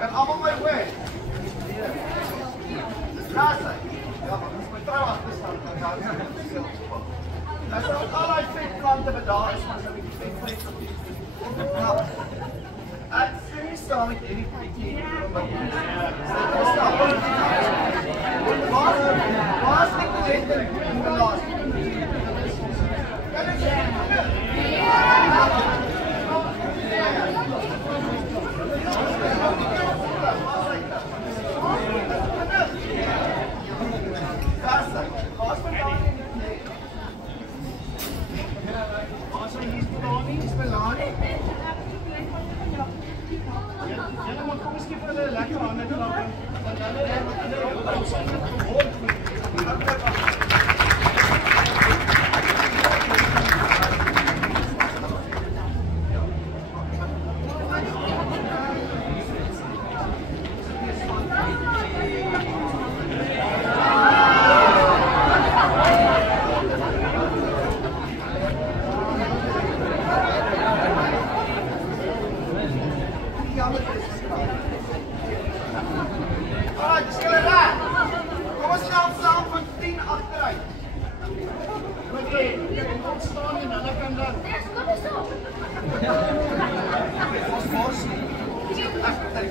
En allemaal my way. Laatste. Ja, maar ons moet trouw achterstand. Dan sal al die vetplanten bedaar is, maar so 'n bietjie vetvlees op die. Nou, ek sien staan met hierdie bietjie omdat waar is die letterlik? Die laaste. Kan ek sê?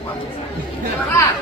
Vamos